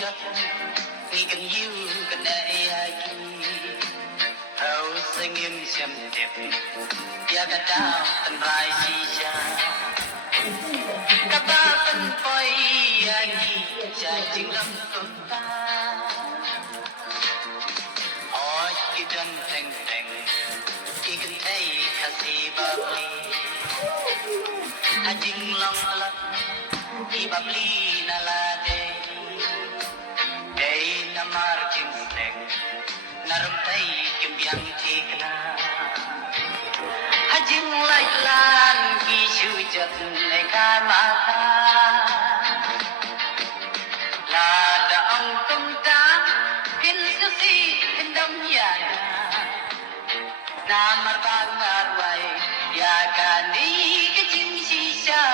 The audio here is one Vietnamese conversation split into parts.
chất ni cần yêu cần ai ai thâu sinh yên xem đẹp ya cả đau tận rai chi cha các ba phân phơi ai cha chính lâm tuần ta hỏi cái chân thành thành khi cần thấy khả si bạc ly anh chính lòng lắc khi bạc ly na la day na margin snake narum tay kim yang tikna hajing lai lan ki shu jat ne ka ma tha la da ong tum ta kin su si kin dam ya na mar ba ngar wai ya ka ni ke chim si sha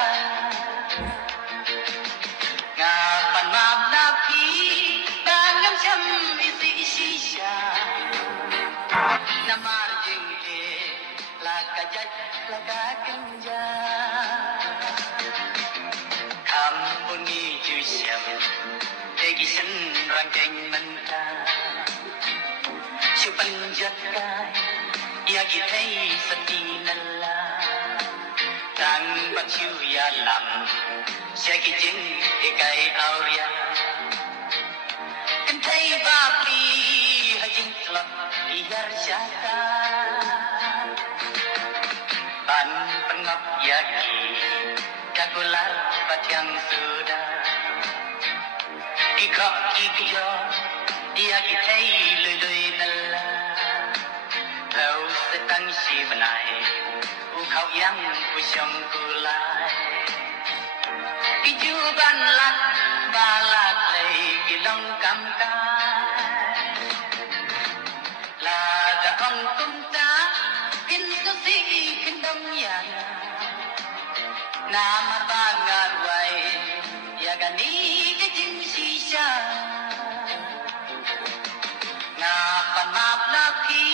nga pan ma na pi chăm isi shisha namar jingke la kajat la kakinja kam puni jusyam tegi sen rangkeng menta chupan jakai ya ki thei sati nalla tang bat chu ya lam se ki jing e kai auria thấy ba pi hajing tlak iyar jata ban pengap yaki kagular patyang suda ikak ikyo dia kitai lului nalla lau setang si benai u khau yang ku syong kulai kijuban lak balak lei kilong kam ka la da ong tum ta kin ko si kin dam ya na mar ba ngar wai ya ga ni ke jing si sha na pan map na ki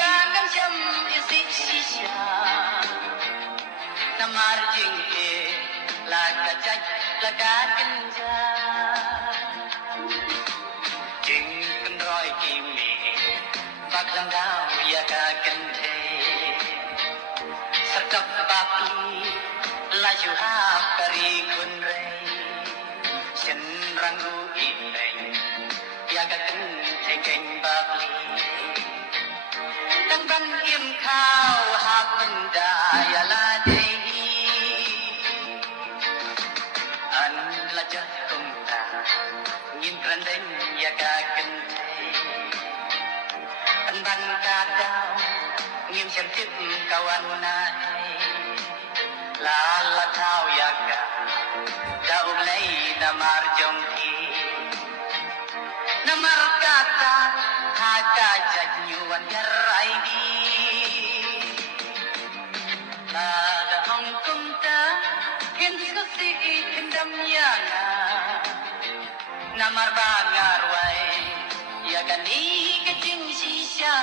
ba ngam cham isi si sha na mar jing ke la ka jaj la ka kin ja jing kan roi kim ni bak lang dao ya ka kin the sakap bap li la ju ha kari kun re sen rang ru i pen ya ka kin the ken bap li tang ban im khao ha bun da ya la de an la ja kum ta nhìn ran den ya ka kin an ban ka dao nghiêm xem tiếp kawan na la la thao ya ka dao lấy na mar jong ki na mar ka ta ha ka ja nyuan ya rai di la da hong kum ta kin ko si kin dam ya na mar ba ngar wai ya ka ni ke ching si sha